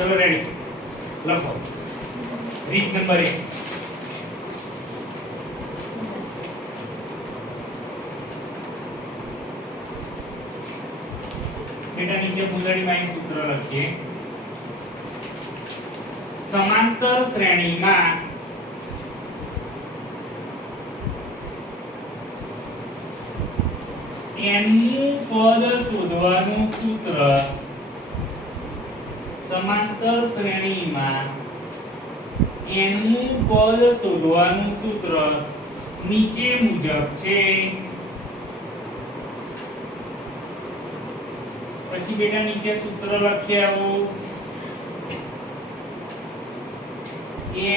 ચલો રેડી લખો રીત નંબર 1 બેટા નીચે ફૂલડીમાં સૂત્ર લખીએ સમાંતર શ્રેણીમાં n નું પદ શોધવાનું સૂત્ર સમાંતર શ્રેણીમાં n નું પદ શોધવાનું સૂત્ર નીચે મુજબ છે પછી બેટા નીચે સૂત્ર લખી આવો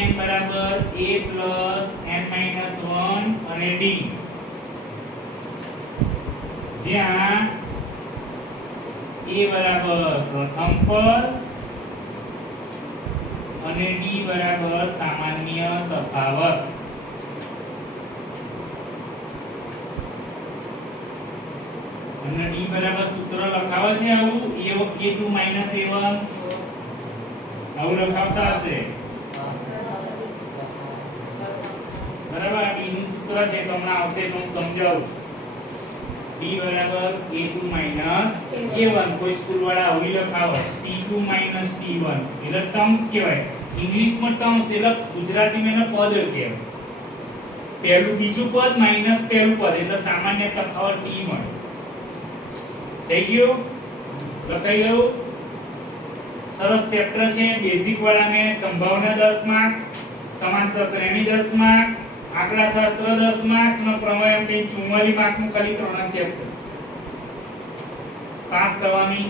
n બરાબર a plus n minus 1 અને d જ્યાં a બરાબર પ્રથમ પદ અને d બરાબર સામાન્ય તફાવત અને d બરાબર સૂત્ર લખાવે છે આવું a2 a1 આવું લખાવતા હશે બરાબર d નું સૂત્ર છે તો હમણાં આવશે તો હું સમજાવું d બરાબર a2 a1 કોઈ સ્કૂલ વાળા આવું લખાવો t2 t1 એટલે ટર્મ્સ કહેવાય ઇંગ્લિશ માં ટર્મ્સ એટલે ગુજરાતીમાં એને પદ કહેવાય પહેલું બીજું પદ માઈનસ પહેલું પદ એટલે સામાન્ય તફાવત t મળે થઈ ગયું લખાઈ ગયું સરસ ચેપ્ટર છે બેઝિક વાળાને સંભાવના 10 માર્ક્સ સમાંતર શ્રેણી 10 માર્ક્સ આંકડાશાસ્ત્ર 10 માર્ક્સ નો પ્રમેય એમ કે 44 માર્ક નું ખાલી 3 ચેપ્ટર પાસ થવાની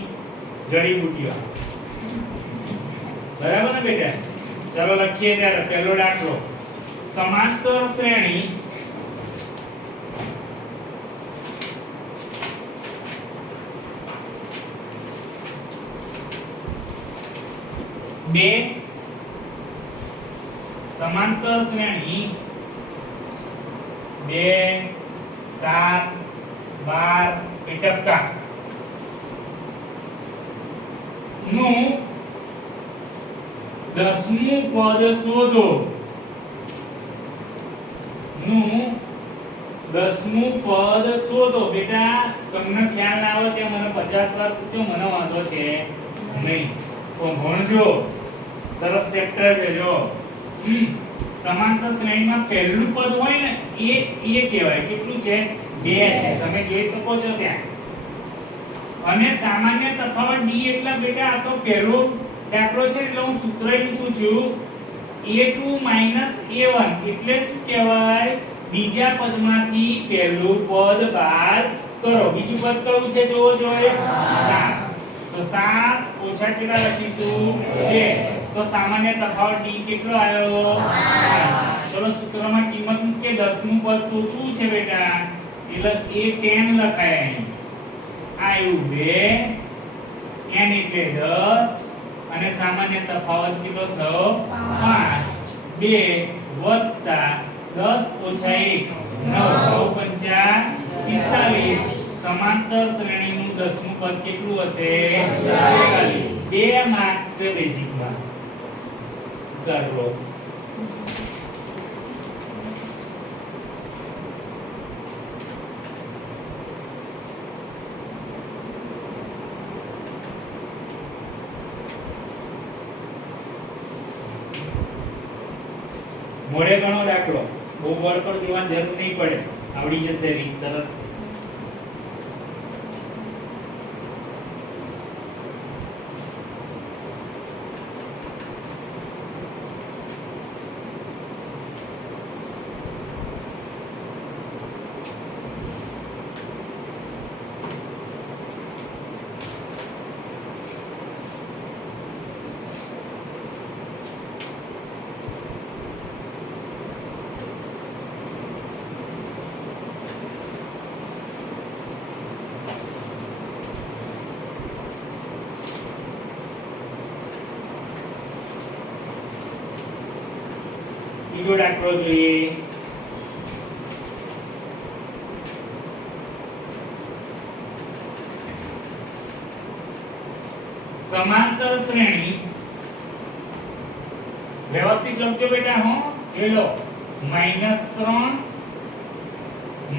જડીબુટીઓ બરાબર ને બેટા ચલો લખીએ ત્યારે પહેલો દાખલો સમાંતર શ્રેણી બે સમાંતર શ્રેણી 2 7 12 એ ટપકા નું 10મું પદ શોધો નું 10મું પદ શોધો બેટા તમને ખ્યાલ ના આવે તે મને 50 વાર પૂછો મને વાંધો છે નહીં તો ભણજો સરસ ચેપ્ટર છે જો સમાંતર શ્રેણીમાં પહેલું પદ હોય ને એ કહેવાય કેટલું છે 2 છે તમે જોઈ શકો છો ત્યાં અને સામાન્ય તફાવત d એટલા બેટા આ તો પહેલો દાખલો છે એટલે હું સૂત્ર લખું છું a2 a1 એટલે શું કહેવાય બીજા પદમાંથી પહેલું પદ બાદ કરો બીજું પદ કયું છે જોવો જોઈએ 7 તો 7 ઓછા કેટલા લખીશું 2 તો સામાન્ય તફાવત d કેટલો આવ્યો 5 ચલો સૂત્રમાં કિંમત મૂકે 10મું પદ શોધવું છે બેટા એટલે a10 લખાય અહીં આવ્યું 2 n એટલે 10 અને સામાન્ય તફાવત કેટલો થયો 5 2 10 ઓછા 1 9 45 સમાંતર શ્રેણીનું 10મું પદ કેટલું હશે 45 2 માર્ક્સ છે બેઝિકમાં કરો મોડે ગણો દાખલો બહુ બોર્ડ પર જોવાની જરૂર નહીં પડે આવડી જશે રીત સરસ બીજો દાખલો જોઈએ સમાંતર શ્રેણી વ્યવસ્થિત લખજો બેટા હો એ લો -3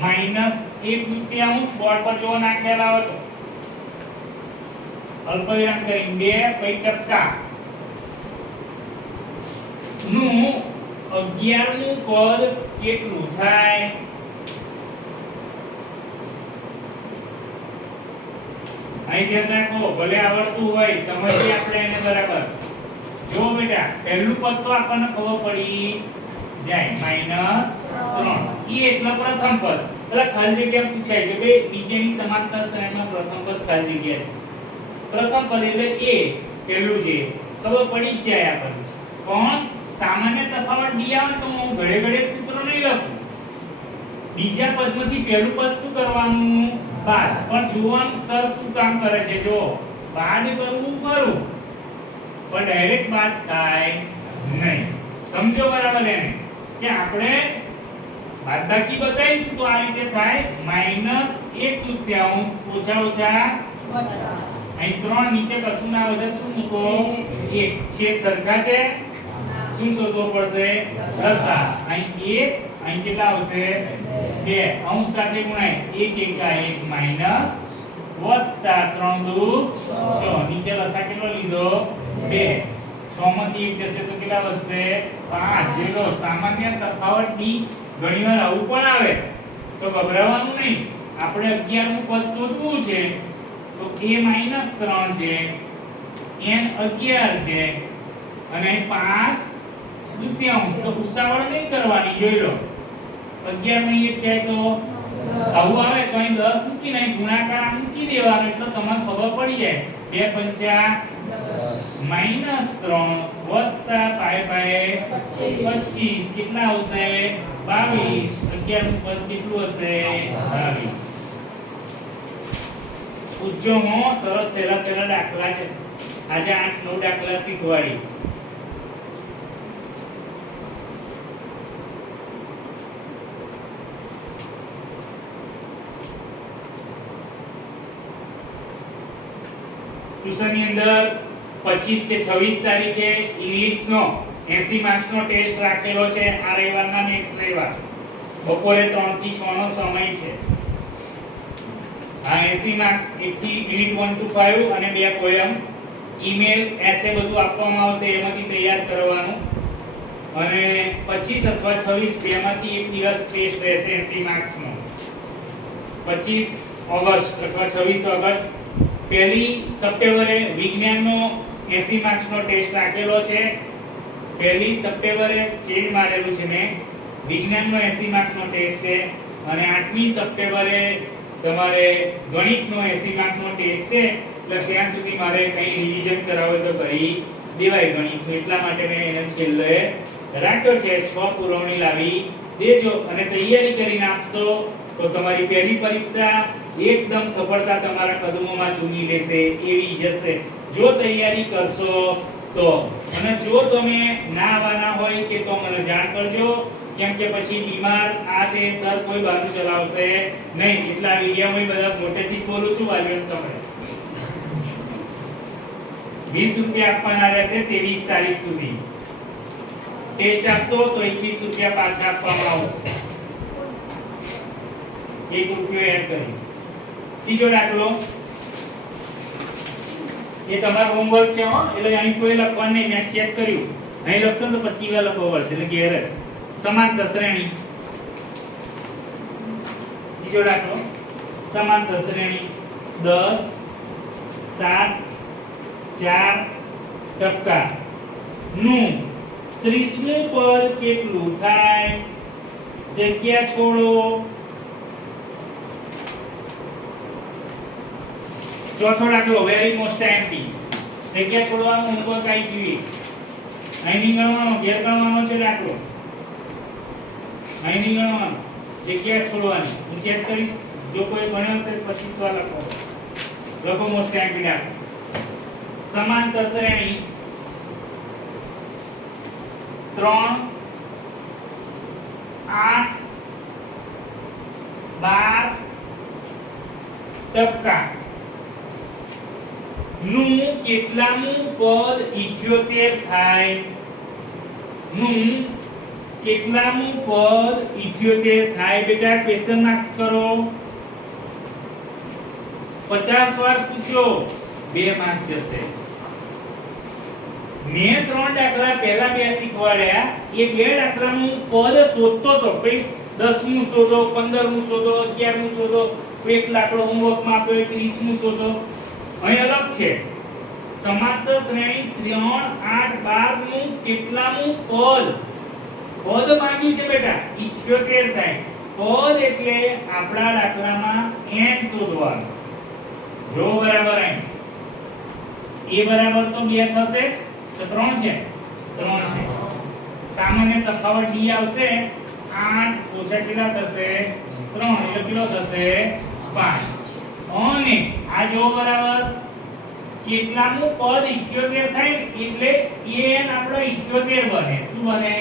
-1/2 બોર્ડ પર જો નાખેલા હોય તો અલ્પવિરામ કરી 2 પછી ટપકા નું 11મું પદ કેટલું થાય? અહીં ધ્યાન રાખો, ભલે આવડતું હોય સમજીએ આપણે એને બરાબર. જો બેટા પહેલું પદ તો આપણને ખબર પડી જાય -3 એ એટલે પ્રથમ પદ. પેલા ખાલી જગ્યા પૂછાય કે બે બીજાની સમાંતર શ્રેણીમાં પ્રથમ પદ ખાલી જગ્યા છે. પ્રથમ પદ એટલે એ પહેલું છે ખબર પડી જ જાય આપણને. પણ સામાન્ય તફાવત ડી આવે તો હું ઘડે ઘડે સૂત્ર નહીં લખું. બીજા પદમાંથી પહેલું પદ શું કરવાનું? બાદ. પણ જોવાનું સર શું કામ કરે છે? જો બાદ કરવું કરું પણ ડાયરેક્ટ બાદ થાય નહીં. સમજો બરાબર એને કે આપણે બાદબાકી બતાવીશું તો આ રીતે થાય -1/2 ઓછા ઓછા અહીં 3 નીચે કશું ના વધે શું મૂકો 1 છે સરખા છે શું શોધવો પડશે? દશા. અહીં 1 અહીં કેટલા આવશે? 2 અંશ સાથે ગુણાય 1 * 1 માઈનસ વત્તા 3 * 2 6 નીચે લસા કેટલો લીધો? 2 6 માંથી 1 જશે તો કેટલા વધશે? 5. જેનો સામાન્ય તફાવત ડી ઘણીવાર આવું પણ આવે તો ગભરાવાનું નહીં. આપણે 11મું પદ શોધવું છે તો a - 3 છે n 11 છે અને 5/2 તો ઉતાવળ નહીં કરવાની. જોઈ લો 11 માં 1 જાય તો આવું આવે તો અહીં 10 મૂકીને અહીં ગુણાકાર મૂકી દેવાનો એટલે તમને ખબર પડી જાય 2 × 5 -3 વત્તા pi/25 કેટલા આવશે? 22. 11 નું પદ કેટલું હશે? 22. પૂછજો હો, સરસ સહેલા દાખલા છે. આજે 8-9 દાખલા શીખવાડીશ. ટ્યુશનની અંદર 25 કે 26 તારીખે ઇંગ્લિશનો 80 માર્ક્સનો ટેસ્ટ રાખેલો છે. આ રવિવારના ને એક રવિવાર બપોરે 3 થી 6 નો સમય છે. આ 80 માર્ક્સ એકથી યુનિટ 1 to 5 અને 2 પોયમ ઈમેલ એસે બધું આપવામાં આવશે. એમાંથી તૈયાર કરવાનું અને 25 અથવા 26 બેમાંથી એક દિવસ ટેસ્ટ રહેશે 80 માર્ક્સનો. 25 ઓગસ્ટ અથવા 26 ઓગસ્ટ. 1 સપ્ટેમ્બરે વિજ્ઞાનનો 80 માર્ક્સનો ટેસ્ટ રાખેલો છે. 1 સપ્ટેમ્બરે ચેન્જ મારેલું છે મેં. વિજ્ઞાનનો 80 માર્ક્સનો ટેસ્ટ છે અને 8મી સપ્ટેમ્બરે તમારે ગણિતનો 80 માર્ક્સનો ટેસ્ટ છે. એટલે ત્યાં સુધી મારે કંઈ રિવિઝન કરાવે તો કરી દેવાય ગણિતનું. એટલા માટે મેં એને છેલ્લે રાખ્યો છે. સ્વ પુરવણી લાવી દેજો અને તૈયારી કરીને આપશો તો તમારી પહેલી પરીક્ષા એકદમ સફળતા તમારા કદમોમાં ચૂમી લેશે એવી જશે જો તૈયારી કરશો તો. અને જો તમે ના આવવાના હોય કે તો મને જાણ કરજો, કેમ કે પછી બીમાર આ તે સર કોઈ બાજુ ચલાવશે નહીં. એટલા વિડિયોમાં બધા મોટેથી બોલું છું. વાલીઓને સમય 20 રૂપિયા આપવાના રહેશે 23 તારીખ સુધી. ટેસ્ટ આપશો તો 21 રૂપિયા પાછા આપવામાં આવશે. 1 રૂપિયો એડ કરી. ત્રીજો દાખલો એ તમારો હોમવર્ક છે હો, એટલે અહીં કોઈ લખવાનું નહીં. મેં ચેક કર્યું, અહીં લખશો તો 25 વાર લખવો પડશે એટલે ઘેર જ. સમાંતર શ્રેણી. ત્રીજો દાખલો સમાંતર શ્રેણી 10 7 4 ટપકા નું 30મું પદ કેટલું થાય? જગ્યા છોડો. ચોથો દાખલો વેરી મોસ્ટ એમ્પી. જગ્યા છોડવાનું હોમવર્ક આવી ગયું. અહીં ગણવાનો ઘેર ગણવાનો છે દાખલો. અહીં ગણવાનો જગ્યા છોડવાની. હું ચેક કરીશ, જો કોઈ ગણ્યો હશે 25 વાર લખો. લખો મોસ્ટ એમ્પી દાખલો. સમાંતર શ્રેણી 3 8 12 ટપકા નું કેટલામું પદ 78 થાય? નું કેટલામું પદ 78 થાય બેટા ક્વેશ્ચન માર્ક્સ કરો 50 વાર પૂછો 2 માર્ક જશે મેં 3 દાખલા પહેલા બે શીખવાડ્યા એ 2 દાખલાનું પદ શોધતો તો કઈ 10મું શોધો 15મું શોધો 11મું શોધો એક દાખલો હોમવર્કમાં આપ્યો 30મું શોધો અહીં અલગ છે સમાંતર શ્રેણી 3 8 12 નું કેટલામું પદ માંગ્યું છે બેટા 78 થાય પદ એટલે આપણા દાખલામાં n શોધવાનું જો બરાબર n a બરાબર તો 2 થશે તો 3 છે સામાન્ય તફાવત d આવશે 8 ઓછા કેટલા થશે 3 એટલે કેટલો થશે 5 અને આ જો બરાબર કેટલામું પદ 78 થાય એટલે n આપણો 78 બને શું બને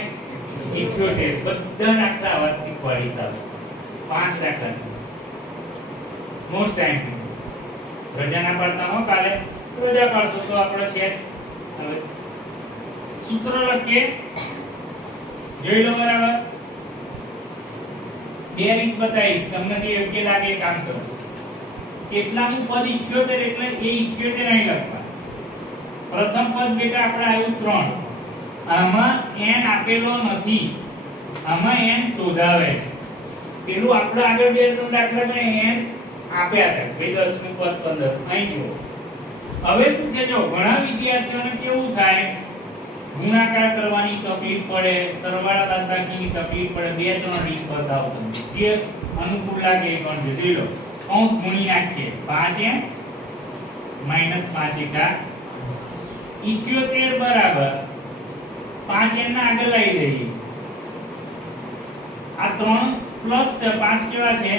78 બધા દાખલા વાત શીખવાડી સાહેબ 5 દાખલા છે મોસ્ટ ટાઈમ રજા ના પાડતા હો કાલે રજા પાડશો તો આપણો સેટ હવે સૂત્ર લખીએ જોઈ લો બરાબર બે રીત બતાવીશ તમને જે યોગ્ય લાગે એ કામ કરો કેટલામું પદ 78 એટલે એ 78 નહીં લખતા પ્રથમ પદ બેટા આપણે આવ્યું 3 આમાં n આપેલો નથી આમાં n શોધાવે છે પેલું આપણે આગળ બે ત્રણ દાખલામાં n આપ્યા હતા બે 10 નું પદ 15 અહીં જુઓ હવે શું છે જો ઘણા વિદ્યાર્થીઓને કેવું થાય ગુણાકાર કરવાની તકલીફ પડે સરવાળા બાદબાકીની તકલીફ પડે બે ત્રણ રીત બતાવો તમને જે અનુકૂળ લાગે એ ગણજો જોઈ લો કૌંસ ગુણી નાખીએ 5n -5 એકા 78 બરાબર 5n ના આગળ લઈ દઈએ આ 3 પ્લસ છે 5 કેવા છે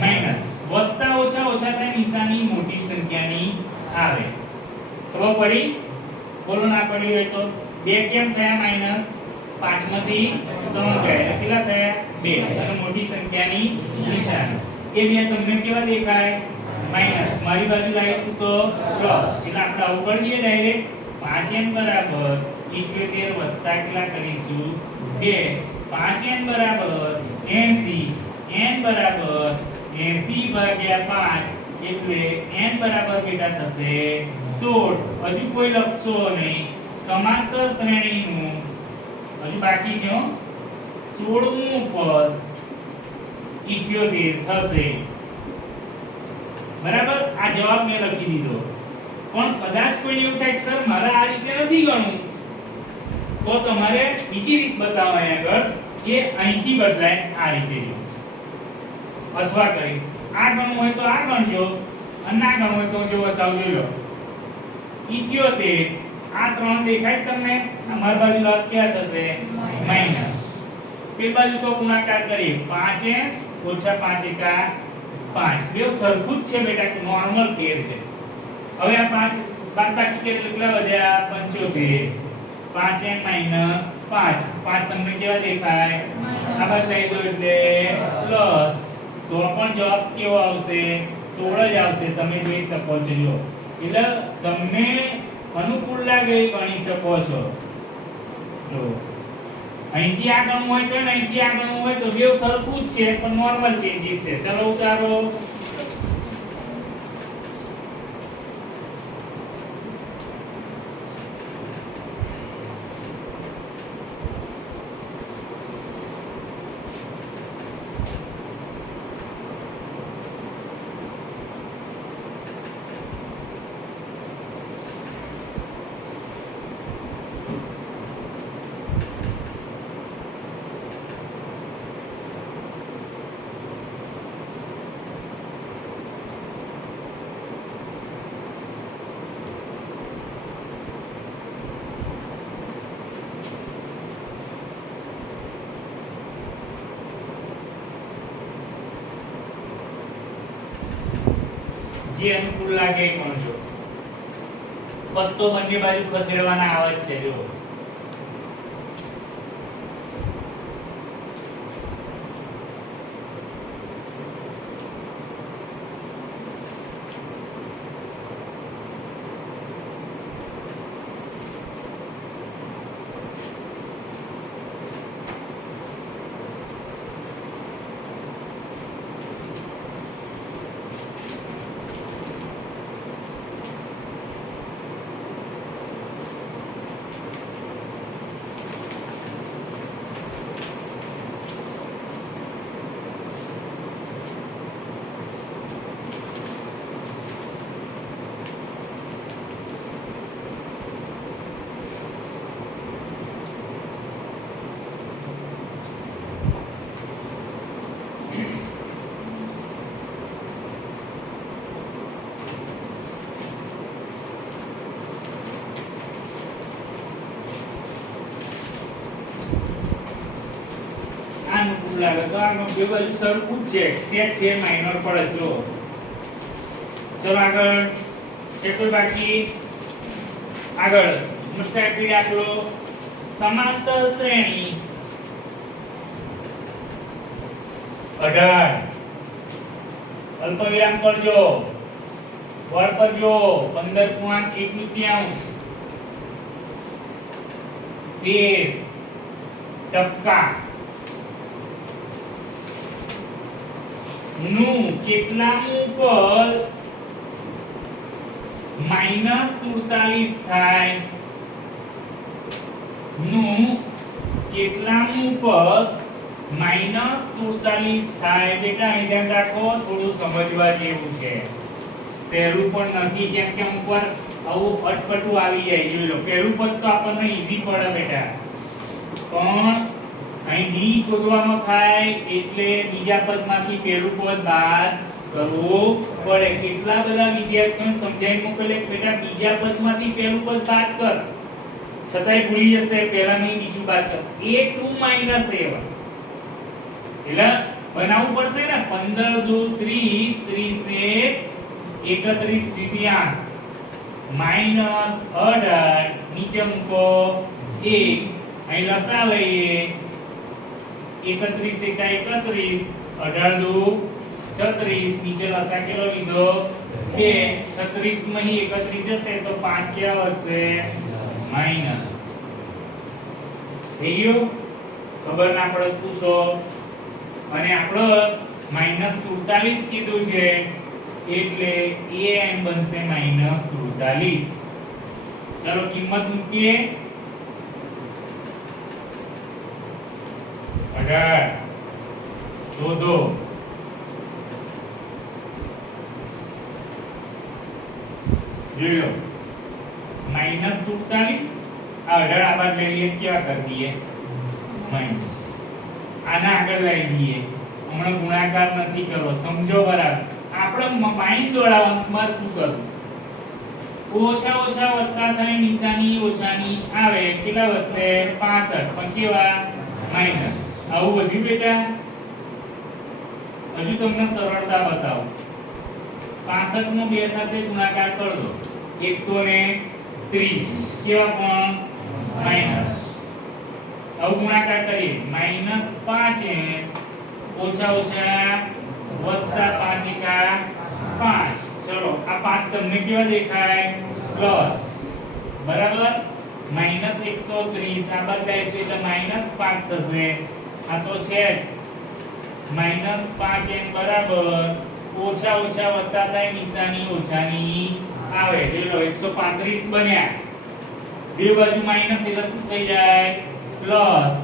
માઈનસ વત્તા ઓછા ઓછા થાય નિશાની મોટી સંખ્યાની આવે ખબર પડી બોલો ના પડી હોય તો 2 કેમ થયા માઈનસ 5 માંથી 3 ગયા કેટલા થયા 2 અને મોટી સંખ્યાની નિશાની એ બે તમને કેવા દેખાય માઈનસ મારી બાજુ લાવીશું તો પ્લસ એટલે આપણે આવું કરી દઈએ ડાયરેક્ટ 5n બરાબર 78 વત્તા કેટલા કરીશું 2 5n બરાબર 80 n બરાબર 80 ભાગ્યા 5 એટલે n બરાબર બેટા થશે 16 હજુ કોઈ લખશો નહીં સમાંતર શ્રેણીનું હજુ બાકી છે 16મું પદ 78 થશે બરાબર આ જવાબ મેં લખી દીધો પણ કદાચ કોઈને એવું થાય સર મારે આ રીતે નથી ગણવું તો તમારે બીજી રીત બતાવો અહીં આગળ કે અહીંથી બદલાય આ રીતે અથવા કરી આ ગણવું હોય તો આ ગણજો અને ના ગણવું હોય તો જો બતાવું જોઈ લો 78 આ 3 દેખાય તમને અમારી બાજુ લખ ક્યાં થશે માઈનસ પેલી બાજુ તો ગુણાકાર કરીએ 5n ઓછા 5 એકા 5 બે સરખું જ છે બેટા નોર્મલ પેર છે હવે આ 5 બાદબાકી કેટલા વધ્યા 75 5n -5 5 તમને કેવા દેખાય આ બાજુ લઈ દો એટલે પ્લસ તો પણ જવાબ કેવો આવશે 16 જ આવશે તમે જોઈ શકો છો જો એટલે તમને અનુકૂળ લાગે એ ગણી શકો છો જો અહીંથી આ ગણવું હોય તો અહીંથી આ ગણવું હોય તો બે સરખું જ છે પણ નોર્મલ ચેન્જીસ છે ચલો ઉતારો જે અનુકૂળ લાગે એ ગણજો પદ તો બંને બાજુ ખસેડવાના આવે જ છે જો અનુકૂળ લાગે તો આમાં બે બાજુ સરખું જ છે સેટ છે માઇનર પડે જો ચલો આગળ છે કોઈ બાકી આગળ મુસ્ટાફી દાખલો સમાંતર શ્રેણી 18 અલ્પવિરામ કરજો વળ કરજો 15.1 ટકા નું કેટલામું પદ -47 થાય નું કેટલામું પદ -47 થાય બેટા અહીં ધ્યાન રાખો થોડું સમજવા જેવું છે સહેલું પણ નથી કેમ કે અમુક વાર આવું અટપટું આવી જાય જોઈ લો પહેલું પદ તો આપણને ઈઝી પડે બેટા પણ અહીં ડી શોધવાનો થાય એટલે બીજા પદમાંથી પહેલું પદ બાદ કરવું પડે કેટલા બધા વિદ્યાર્થીઓને સમજાઈ મોકલે બેટા બીજા પદમાંથી પહેલું પદ બાદ કર છતાંય ભૂલી જશે પહેલા નહીં બીજું બાદ કર a2 - a1 એટલે બનાવવું પડશે ને 15 દુ 30 30 ને 31 તૃતીયાંશ -18 નીચે મૂકો 1 અહીં લસા લઈએ 31 એકા 31 18 દુ 36 નીચે લસા કેટલો લીધો 2 36 માંથી 31 જશે તો 5 કેવા હશે માઈનસ થઈ ગયું ખબર ના પડે પૂછો અને આપણો -47 કીધું છે એટલે an બનશે -47 ચલો કિંમત મૂકીએ 18 શોધો જોઈ લો -47 આ 18 આ બાદ લઈ લઈએ કેવા કરી દઈએ માઈનસ આના આગળ લઈ દઈએ હમણાં ગુણાકાર નથી કરવો સમજો બરાબર આપણે માઈન દોડાવવાનું માં શું કરવું ઓછા ઓછા વધતા થાય નિશાની ઓછાની આવે કેટલા વધશે 65 પણ કેવા માઈનસ આવું વધ્યું બેટા હજુ તમને સરળતા બતાવો 65 નો 2 સાથે ગુણાકાર કર દો 130 કેવા પણ માઈનસ આવું ગુણાકાર કરીએ -5 ઓછા ઓછા વત્તા 5 એકા 5 ચલો આ 5 તમને કેવા દેખાય પ્લસ બરાબર -130 આ બદલાય છે એટલે -5 થશે આ તો છે જ -5 n બરાબર ઓછા ઓછા વત્તા થાય નિશાની ઓછાની આવે ચલો 135 બન્યા બે બાજુ માઈનસ એટલે શું થઈ જાય પ્લસ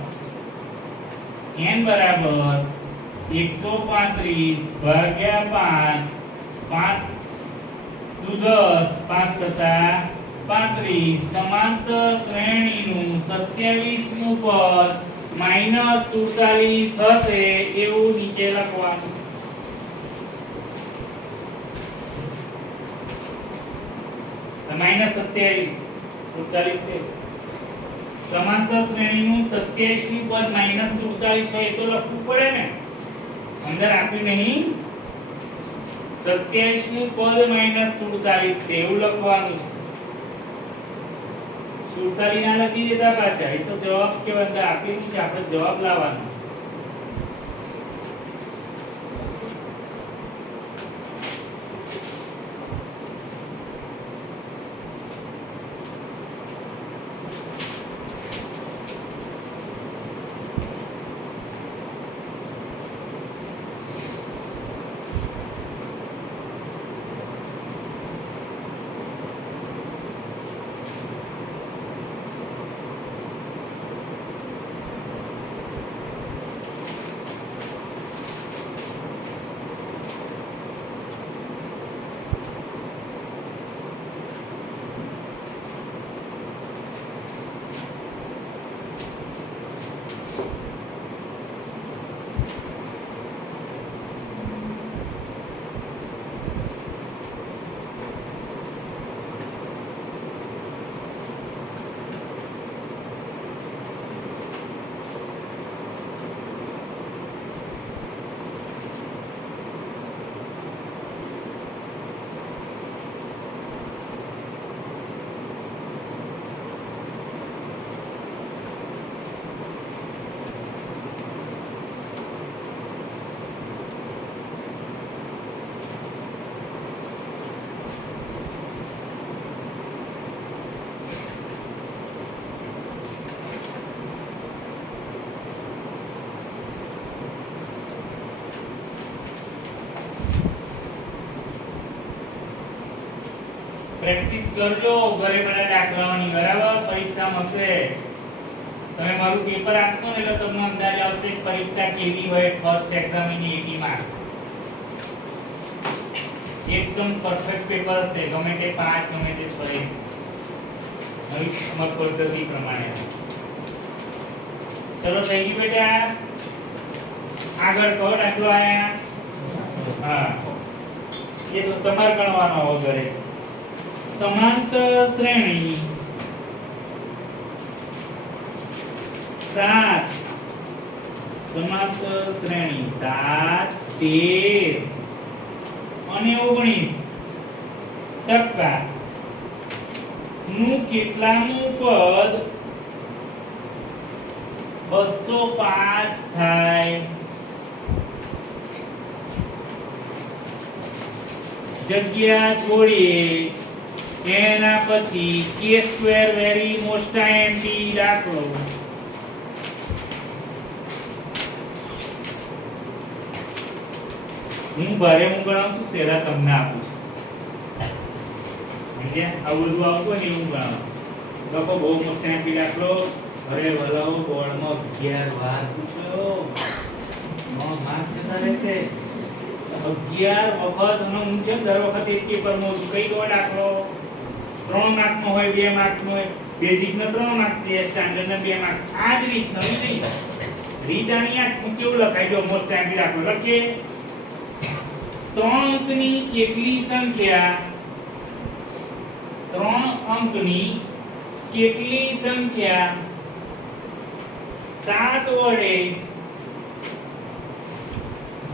n બરાબર 135 ભાગ્યા 5 5 દુ 10 5 * 35 સમાંતર શ્રેણીનું 27મું પદ -47 હશે એવું નીચે લખવાનું -27 47 છે સમાંતર શ્રેણીનું 27મું પદ -47 હોય તો લખવું પડે ને અંદર આપ્યું નહીં 27મું પદ -47 છે એવું લખવાનું છે 47 ના લખી દેતા પાછા એ તો જવાબ કેવા અંદર આપેલું છે આપણે જવાબ લાવવાનો પ્રેક્ટિસ કરજો ઘરે બધા દાખલાઓની, બરાબર? પરીક્ષા મળશે, તમે મારું પેપર આપશો ને એટલે તમને અંદાજ આવશે કે પરીક્ષા કેવી હોય. ફર્સ્ટ એક્ઝામ ની 80 માર્ક્સ, એકદમ પરફેક્ટ પેપર હશે, ગમે તે 5 ગમે તે 6 નવી સમજ પદ્ધતિ પ્રમાણે. ચલો થઈ ગયું બેટા, આગળ કહો દાખલો આયા. હા, એ તો તમારે ગણવાનો હોય ઘરે. સમાંતર શ્રેણી 7, સમાંતર શ્રેણી 7, 13 અને 19 ટકા નું કેટલામું પદ 205 થાય? જગ્યા છોડીએ એના પછી k² વેરી મોસ્ટ એમપી દાખલો. હું ગણાવું છું, સેરા તમને આપું છું. આવું બધું આવતું હોય ને એવું ગણાવું. લોકો બહુ મોસ્ટ એમપી દાખલો અરે વલાઓ બોર્ડમાં 11 વાર પૂછો, માર્ક જતા રહેશે 11 વખત. અને હું છે દર વખતે એક પેપરમાં કઈ દો દાખલો 3 માર્કનો હોય, 2 માર્કનો હોય. બેઝિક નો 3 માર્ક છે, સ્ટાન્ડર્ડ ના 2 માર્ક. આ જ રીત નવી નહીં. રીત આની આ કેવું લખાય જો મોસ્ટ એમપી દાખલો લખીએ. 3 અંકની કેટલી સંખ્યા, 3 અંકની કેટલી સંખ્યા 7 વડે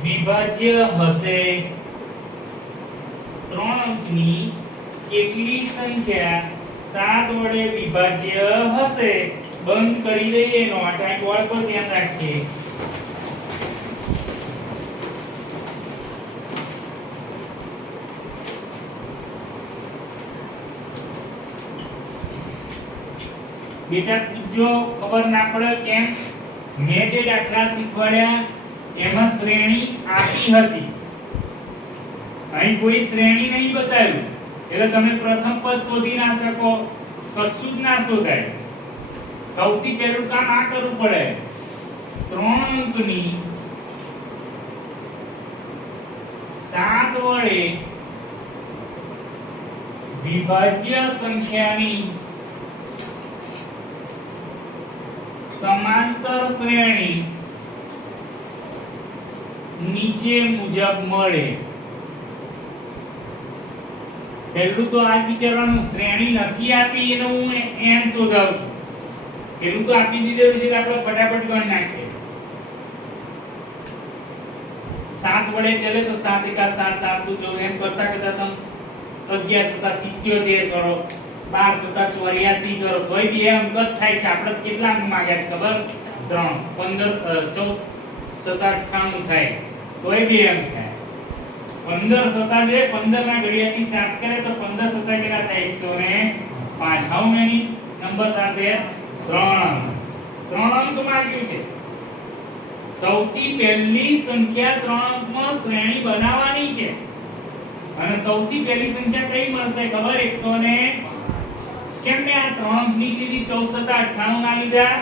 વિભાજ્ય હશે? 3 અંકની કેટલી સંખ્યા 7 વડે વિભાજ્ય હશે? બંધ કરી દઈએ નો આ બોર્ડ પર ધ્યાન રાખીએ. બેટા જો ખબર ના પડે કેમ, મેં જે દાખલા શીખવાડ્યા એમાં શ્રેણી આપી હતી, અહીં કોઈ શ્રેણી નહીં બતાવ્યું એટલે તમે પ્રથમ પદ શોધી ના શકો, કશું જ ના શોધાય. સૌથી પહેલું કામ આ કરવું પડે, 3 અંકની 7 વડે વિભાજ્ય સંખ્યાની સમાંતર શ્રેણી નીચે મુજબ મળે. પહેલું તો આ વિચારવાનું, શ્રેણી નથી આપી એનો હું n શોધાવું છું. પેલું તો આપી દીધેલું છે કે આપણે ફટાફટ ગણ નાખીએ. 7 વડે ચલે તો 7 એકા 7, 7 દુ 14 એમ કરતા કરતા તમે 11 સતા 77 કરો, 12 સતા 84 કરો, તોય બે અંક જ થાય છે. આપણે કેટલા અંક માંગ્યા છે ખબર? 3. 15 14 સતા 98 થાય, તોય બે અંક થાય. 15 સતા 2, 15 ના ઘડિયાથી 7 કરે તો 15 સતા કેટલા થાય? 105. હાઉ મેની નંબર સાથે 3 અંક માંગ્યું છે. સૌથી પહેલી સંખ્યા 3 અંકમાં શ્રેણી બનાવવાની છે અને સૌથી પહેલી સંખ્યા કઈ મળશે ખબર? 100 ને કેમ ને આ 3 અંકની લીધી, 14 સતા 98 ના લીધા,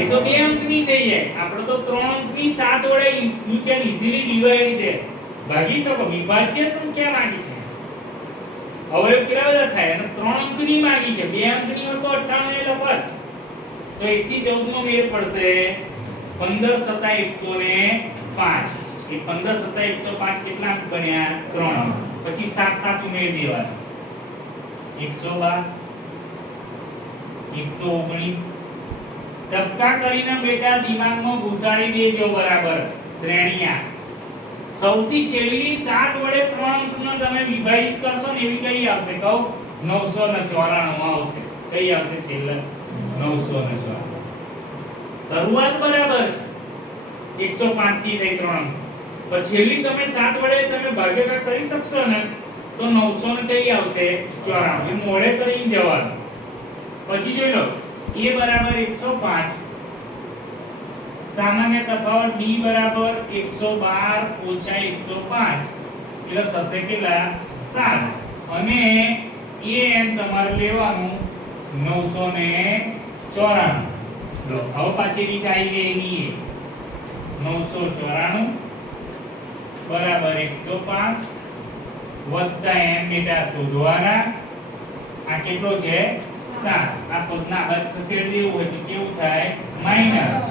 એ તો 2 અંકની થઈ જાય. આપણે તો 3 અંકની 7 વડે you can easily divide it, ભાગી શકો. વિભાજ્ય સંખ્યા માંગી છે, હવે કેટલા બધા થાય? અને 3 અંકની માંગી છે, 2 અંકની હોય તો 98 એટલે પર. તો 1 થી 14 નો મેળ પડશે 15 સતા 105. એ 15 સતા 105 કેટલા અંક બન્યા? 3. પછી 7 7 ઉમેરી દેવા, 112 119. ટપકા કરીને બેટા દિમાગમાં ઘુસાડી દેજો બરાબર. શ્રેણીયા સૌથી છેલ્લી 7 વડે 3 અંકનો તમે વિભાજિત કરશો ને એવી કઈ આવશે કહો? 994 આવશે. કઈ આવશે છેલ્લે? 994. શરૂઆત બરાબર છે, 105 થી થઈ 3 અંક. પણ છેલ્લી તમે 7 વડે તમે ભાગાકાર કરી શકશો ને તો 900 ને કઈ આવશે? 94. એ મોડે કરીને જવાનું. પછી જોઈ લો, a બરાબર 105, સામાન્ય તફાવત b બરાબર 112 ઓછા 105 એટલે થશે કેટલા? 7. અને am તમારે લેવાનું 994. લો હવે પાછી રીત આવી ગઈ એની 994 બરાબર 105 વત્તા m બેટા શોધવાના આ કેટલો છે 7. આ પદના બાજુ ખસેડી દેવું હોય તો કેવું થાય માઈનસ.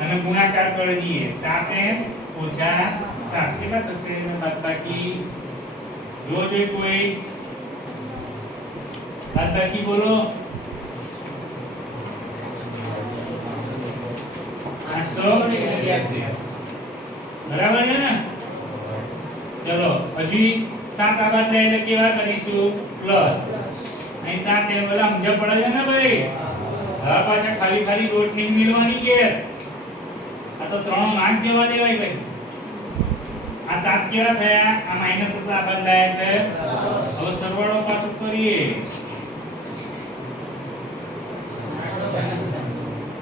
અને ગુણાકાર કરી દઈએ 7m ઓછા 7 કેટલા થશે બાદબાકી જોજો કોઈ બાદબાકી બોલો 882 બરાબર છે ને. ચલો હજી 7 આ બાદ લઈને કેવા કરીશું પ્લસ અહીં 7 એ બોલા સમજ પડે છે ને ભાઈ. હવે પાછા ખાલી ખાલી રોટ નહીં મિલવાની કે આ તો 3 માર્ક જેવા દેવાય ભાઈ. આ 7 કેવા થયા આ માઈનસ હતા આ બદલાય એટલે હવે સરવાળો પાછો કરીએ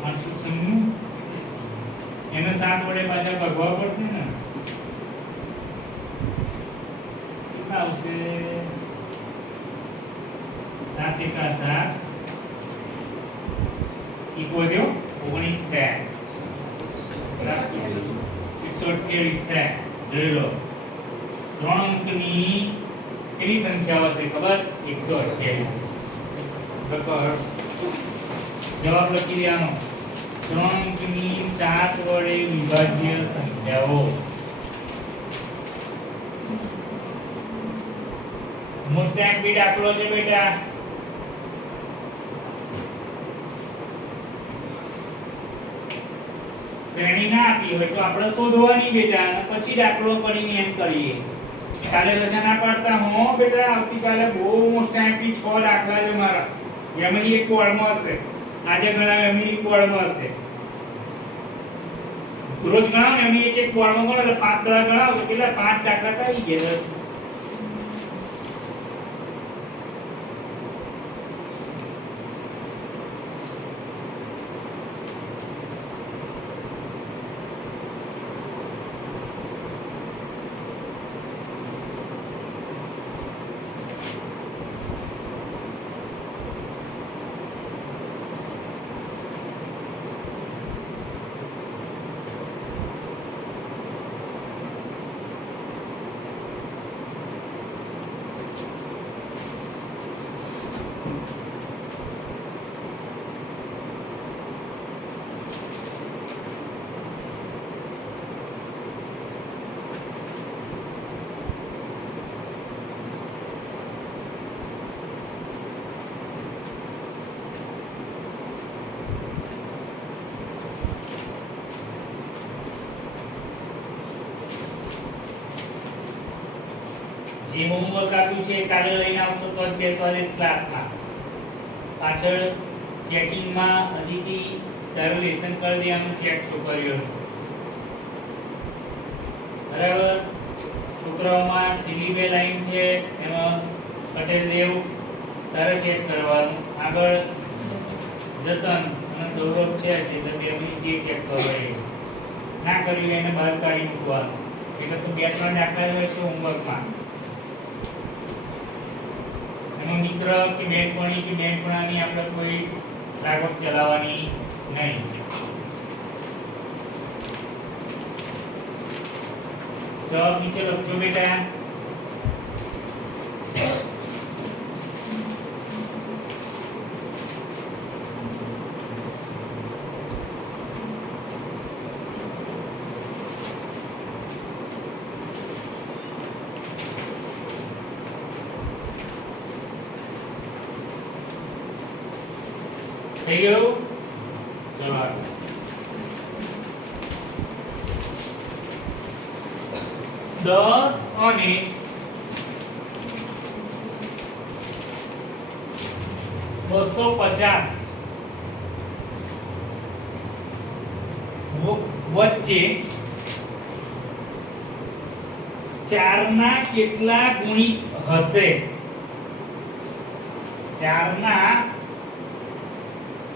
896 એને 7 વડે પાછા ભાગવા પડશે ને કેટલા આવશે 7 એકા 7 ઇક્વલ 19 થાય 128 થાય. જોઈ લો 3 અંકની કેટલી સંખ્યાઓ છે ખબર 128 બરાબર. જવાબ લખી દેવાનો 3 અંકની 7 વડે વિભાજ્ય સંખ્યાઓ. મોસ્ટ એમ્પી દાખલો છે બેટા. શ્રેણી ના આપી હોય તો આપણે શોધવાની બેટા અને પછી દાખલો કરીને એમ કરીએ. કાલે રજા ના પાડતા હો બેટા. આવતીકાલે બહુ મોસ્ટ એમ્પી 6 દાખલા છે મારા. એમાં એક કોડમાં હશે. આજે ગણાવ એમ એક કોડમાં હશે. રોજ ગણાવ ને એમ એક કોડમાં ગણો એટલે 5 દાખલા ગણાવ તો કેટલા 5 દાખલા થઈ ગયા 10. જે હોમવર્ક આપ્યું છે કાલે લઈને આવશો તો જ બેસવા દેશ ક્લાસમાં. પાછળ ચેકિંગમાં અદિતિ તારું લેસન કરી દેવાનું ચેક છોકરીઓ બરાબર. છોકરાઓમાં છેલ્લી 2 લાઈન છે એમાં પટેલ દેવ તારે ચેક કરવાનું. આગળ જતન અને સૌરભ છે એટલે બે જે ચેક કરવાનું ના કર્યું એને બહાર કાઢી મૂકવાનું. એટલે તો 2-3 દાખલા હોય છે હોમવર્કમાં. એનો મિત્ર કે બેનપણી કે બેનપણાની આપણે કોઈ રાગવટ ચલાવવાની નહીં. જવાબ નીચે લખજો બેટા. થઈ ગયું. ચલો આગળ 10 અને 250 વચ્ચે 4 ના કેટલા ગુણિત હશે? 4 ના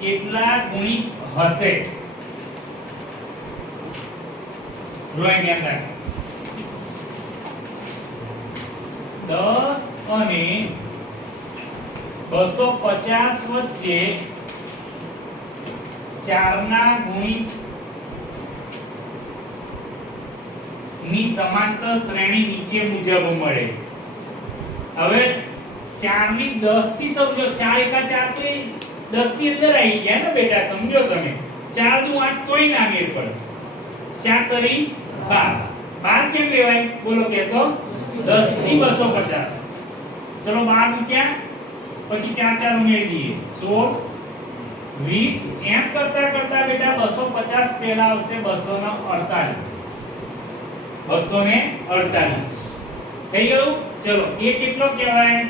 કેટલા ગુણિત હશે? ડ્રોઈંગ યાદ રાખો. 10 અને 250 વચ્ચે 4 ના ગુણિત ની સમાંતર શ્રેણી નીચે મુજબ મળે. હવે 4 ની 10 થી સમજો 4 એકા 4 તો એ 10 ની અંદર આવી ગયા ને બેટા, સમજો તમે. 4 દુ 8 તોય ના મેળ પડે. 4 કરી 12. 12 કેમ લેવાય બોલો કેશો? 10 થી 250. ચલો 12 મૂક્યા પછી 4 4 ઉમેરી દઈએ 16 20 એમ કરતા કરતા બેટા 250 પહેલા આવશે 248. 248 થઈ ગયું. ચલો એ કેટલો કહેવાય?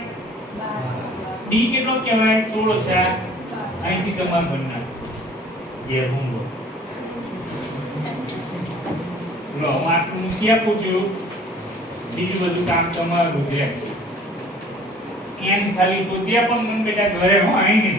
ડી કેટલો કહેવાય? 16 ઓછા અહીંથી તમાર બનના એ હોમો લો હું આટલું મૂકી આપું છું, બીજું બધું કામ તમારું છે. એન ખાલી શોધ્યા પણ મને બેટા ઘરે હોય નહીં.